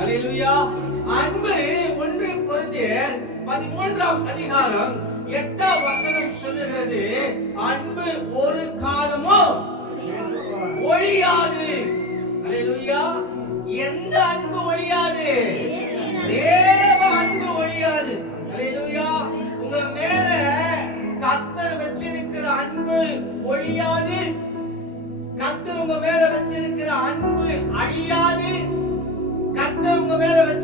அல்லேலூயா அன்பு ஒன்று கொரிந்தியர் பதிமூன்றாம் அதிகாரம் எட்டாம் வசனம் சொல்லுகிறது. அன்பு ஒரு காலமும் ஒழியாது. அலையலுயா எந்த அன்பு ஒழியாது? தேவ அன்பு ஒழியாது. அலையலுயா உங்க மேல கத்தர் வச்சிருக்கிற அன்பு ஒழியாது. கத்தர் உங்க மேல வச்சிருக்கிற அன்பு அழியாது.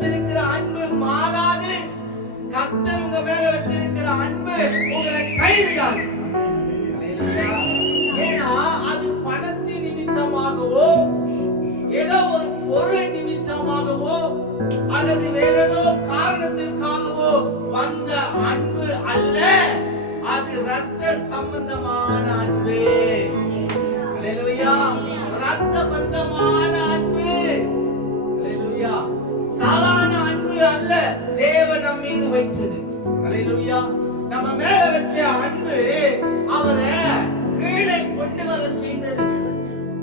வச்சிருக்கிற அன்பு மாறாது. கத்தர் உங்க மேல வச்சிருக்கிற அன்பு உங்களை கைவிடாது. ஏன்னா அது பணத்தின் நிமித்தமாகவோ ஏதோ ஒரு பொருள் நிமித்தமாகவோ அல்லது வேற ஏதோ காரணத்திற்காகவோ வந்த அன்பு அல்ல. அது ரத்த சம்பந்தமான அன்பு. நம்ம மேல வச்ச அன்பு அவரை கீழே கொண்டு வர செய்தது.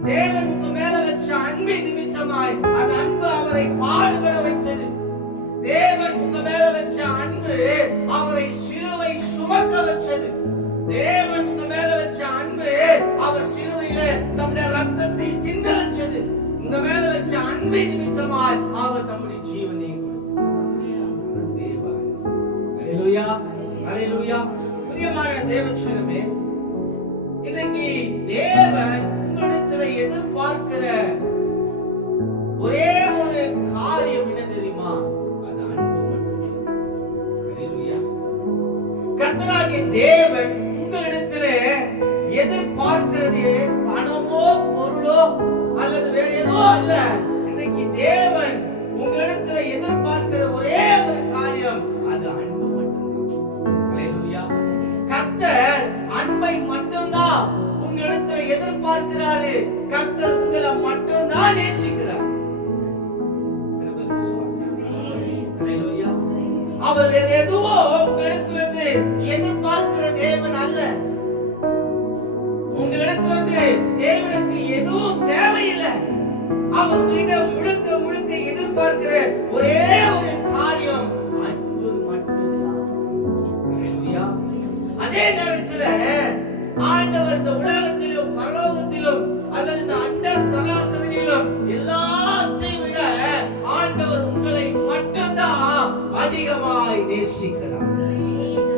தேவன் உங்க மேல வச்ச அன்பின் நிமித்தமாய் அந்த அன்பு அவரை பாடுபட வைத்தது. தேவன் உங்க மேல வச்ச அன்பு அவரை சிலுவை சுமக்க வச்சது. தேவன் உங்க மேல வச்ச அன்பு அவர் சிலுவையில தம்முடைய ரத்தத்தை சிந்த வச்சது. உங்க மேல வச்ச அன்பின் நிமித்தமாய் அவர் தம்முடைய ஜீவனை. தேவன். அல்லேலூயா பிரியமான தேவச்சனமே இன்னைக்கு தேவன் உங்களிடத்துல எதிர்பார்க்கிற ஒரே ஒரு காரியம் என்ன தெரியுமா? அது அன்பு மட்டும். தேவன் உங்களிடத்துல எதிர்பார்க்கிறாரு கத்தர் உங்களை மட்டும்தான் நேசிக்கிறார். அவர் வேற எதுவோ உங்களிடத்திலிருந்து எதிர்பார்க்கிற தேவன் அல்ல. உங்களிடத்திலிருந்து தேவனுக்கு எதுவும் தேவையில்லை. அவர் உங்களிடம் முழுக்க முழுக்க எதிர்பார்க்கிற ஒரே ஒரு காரியம் அன்பு மட்டும்தான். அதே நேரத்தில் ஆண்டவர் இந்த உலகத்தில் பரலோகத்திலும் அல்லது இந்த அண்ட சராசரியிலும் எல்லாத்தையும் விட ஆண்டவர் உங்களை மட்டும்தான் அதிகமாய் நேசிக்கிறார்.